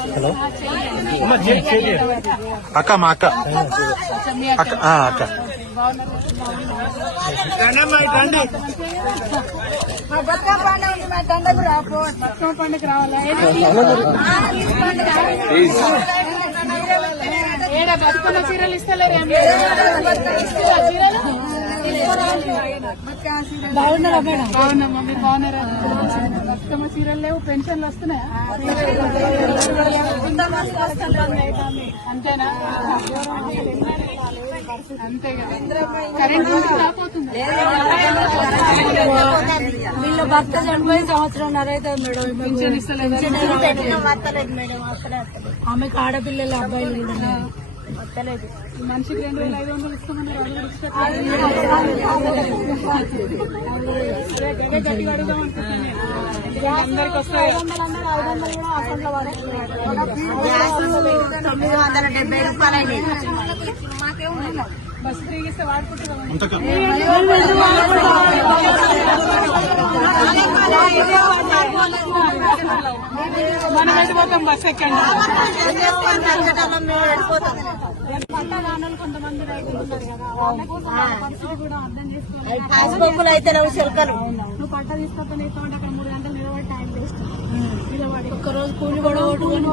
Hello అక్క మా అక్క అక్క అక్క పండుగ రావాలా ఏడా బతుకమ్మ చీరలు ఇస్తలేరు బాగున్నామ్మా మీరు బాగున్నారా? బతుకమ్మ చీరలు లేవు, పెన్షన్లు వస్తున్నాయా? అంతేనా? అంతే కదా. కరెంట్ రాపోతుంది. వీళ్ళు భర్త చనిపోయి సంవత్సరం అయితే మేడం పెన్షన్ ఇస్తలేదు. ఆమెకు ఆడపిల్లలు అబ్బాయిలు కూడా వస్తలేదు. మనిషికి 2500 ఇస్తామన్నారు. గట్టిగా అడుగుదాం అనుకుంటున్నాను. అందరికి వస్తాయి. 970 రూపాయలు బస్సు తిరిగిస్తే వాడుకుంటున్నాం. మనం వెళ్ళిపోతాం బస్ ఎక్కండి. కొంతమంది పరిస్థితి కూడా అర్థం చేసుకోవాలి. అయితే చెలకలు నువ్వు పట్ట తీసుకొస్తాను అక్కడ 3 గంటలు నిలబడి టైం వేస్ట్. ఒక్కరోజు కూలి కూడా కొట్టుకొని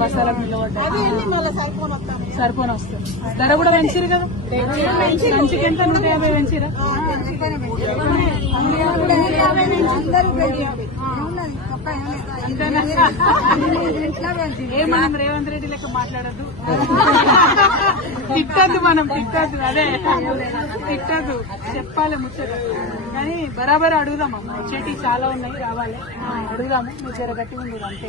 బస్తాలకు నిలబడ్డా సరిపోని వస్తుంది. ధర కూడా పెంచిరు కదా. మంచికి ఎంత 150 పెంచిరా? మనం రేవంత్ రెడ్డి లెక్క మాట్లాడద్దు, తిట్టద్దు, మనం తిట్టద్దు. అదే తిట్టద్దు, చెప్పాలి ముచ్చట. కానీ బరాబర్ అడుగుదామమ్మా. వచ్చేటి చాలా ఉన్నాయి, రావాలి, అడుగుదాము. మీరు జర గట్టి ఉంది అంతే.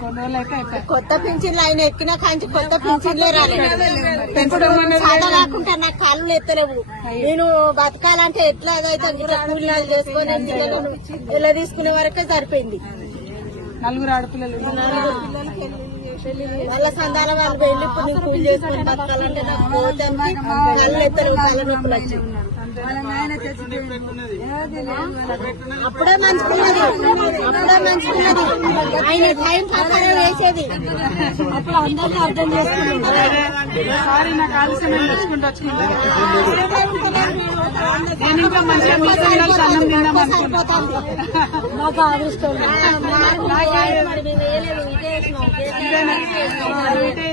కొన్ని రోజులు అయితే కొత్త పింఛన్లు ఆయన ఎక్కినా కాంచి కొత్త పింఛన్లే రాలేదు. రాకుంటే నాకు కాళ్ళు ఎత్తలేవు. నేను బతకాలంటే ఎట్లా అయితే కూలీనాలు చేసుకొని ఇలా తీసుకునే వరకే సరిపోయింది. 4 ఆడపిల్లలు. వాళ్ళ సందాల వాళ్ళు వెళ్ళి ఇప్పుడు కూలి చేసుకుని బతకాలంటే నాకు పోతే కాళ్ళు ఎత్తలేవు, కాళ్ళ నొప్పులు వచ్చి. అప్పుడే మంచుకున్నది, ఆయన టైం ప్రకారం వేసేది. అప్పుడు అందరినీ అర్థం చేసుకున్నాం. సారీ, నాకు ఆలస్యం వచ్చుకుంటా నేను ఇంకా మంచిగా మీతో అన్నం తిందాం అనుకుంటున్నాను. మాకు ఆదిష్టం ఇదే